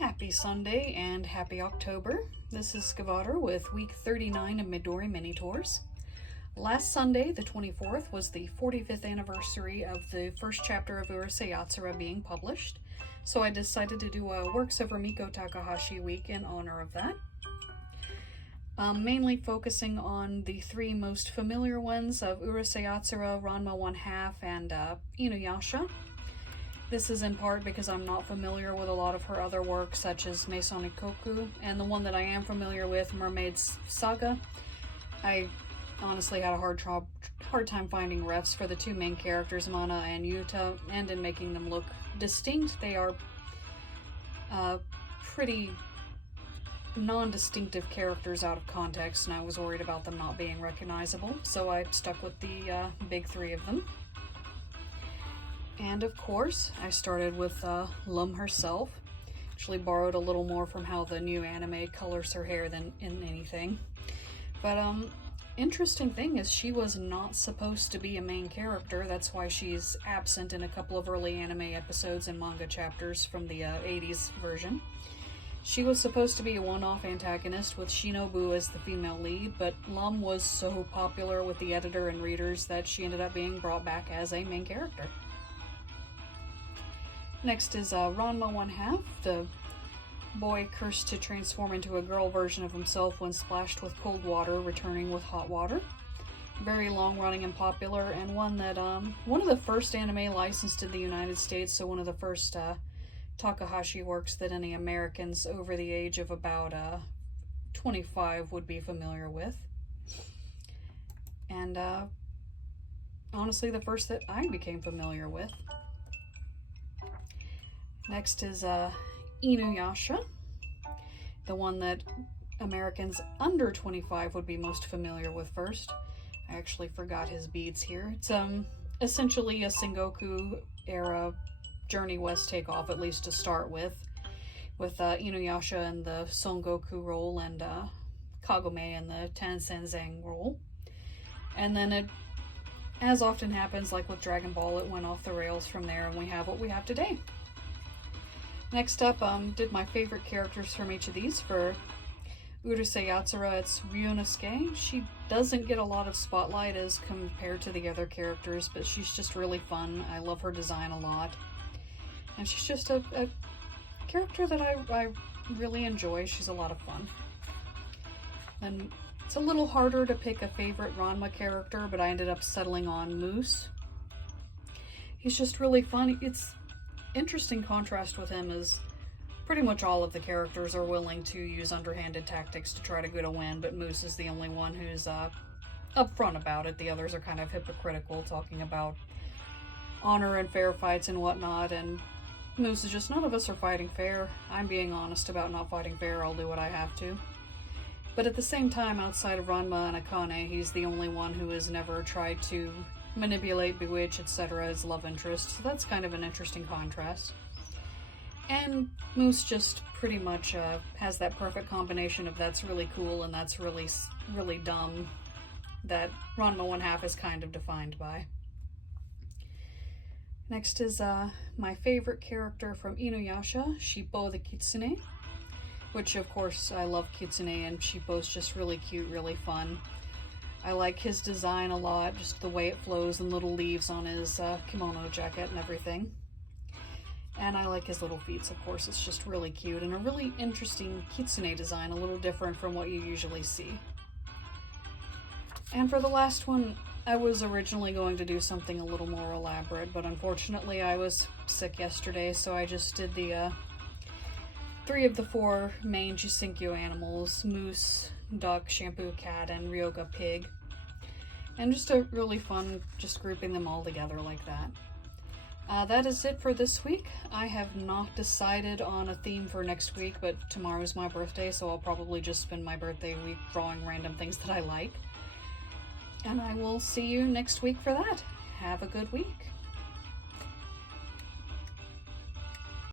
Happy Sunday and happy October. This is Skavater with week 39 of Midori Minitours. Last Sunday, the 24th, was the 45th anniversary of the first chapter of Urusei Yatsura being published, so I decided to do a Works of Rumiko Takahashi week in honor of that. Mainly focusing on the three most familiar ones of Urusei Yatsura, Ranma 1/2, and Inuyasha. This is in part because I'm not familiar with a lot of her other work, such as Meisoni Koku, and the one that I am familiar with, Mermaid's Saga. I honestly had a hard time finding refs for the two main characters, Mana and Yuta, and in making them look distinct. They are pretty non-distinctive characters out of context, and I was worried about them not being recognizable, so I stuck with the big three of them. And of course, I started with Lum herself. Actually borrowed a little more from how the new anime colors her hair than in anything. But interesting thing is she was not supposed to be a main character. That's why she's absent in a couple of early anime episodes and manga chapters from the 80s version. She was supposed to be a one-off antagonist with Shinobu as the female lead, but Lum was so popular with the editor and readers that she ended up being brought back as a main character. Next is Ranma 1/2, the boy cursed to transform into a girl version of himself when splashed with cold water, returning with hot water. Very long-running and popular, and one that, one of the first anime licensed in the United States, so one of the first Takahashi works that any Americans over the age of about 25 would be familiar with. And honestly, the first that I became familiar with. Next is Inuyasha, the one that Americans under 25 would be most familiar with first. I actually forgot his beads here. It's essentially a Sengoku era Journey West takeoff, at least to start with Inuyasha in the Son Goku role and Kagome in the Tensenzang role. And then it, as often happens, like with Dragon Ball, it went off the rails from there, and we have what we have today. Next up, did my favorite characters from each of these. For Urusei Yatsura, it's Ryunosuke. She doesn't get a lot of spotlight as compared to the other characters, but she's just really fun. I love her design a lot. And she's just a character that I really enjoy. She's a lot of fun. And it's a little harder to pick a favorite Ranma character, but I ended up settling on Moose. He's just really fun. It's interesting contrast with him is pretty much all of the characters are willing to use underhanded tactics to try to get a win, but Moose is the only one who's upfront about it. The others are kind of hypocritical, talking about honor and fair fights and whatnot, and Moose is just, none of us are fighting fair. I'm being honest about not fighting fair. I'll do what I have to. But at the same time, outside of Ranma and Akane, he's the only one who has never tried to manipulate, bewitch, etc. as love interest, so that's kind of an interesting contrast. And Moose just pretty much has that perfect combination of that's really cool and that's really, really dumb that Ranma 1/2 is kind of defined by. Next is my favorite character from Inuyasha, Shippo the Kitsune, which of course I love Kitsune, and Shippo's just really cute, really fun. I like his design a lot, just the way it flows and little leaves on his kimono jacket and everything. And I like his little feet, of course. It's just really cute and a really interesting kitsune design, a little different from what you usually see. And for the last one, I was originally going to do something a little more elaborate, but unfortunately I was sick yesterday, so I just did the 3 of the 4 main Jusenkyo animals, Moose, Duck, Shampoo Cat, and Ryoga Pig. And just a really fun, just grouping them all together like that. That is it for this week. I have not decided on a theme for next week, but tomorrow's my birthday, so I'll probably just spend my birthday week drawing random things that I like. And I will see you next week for that. Have a good week.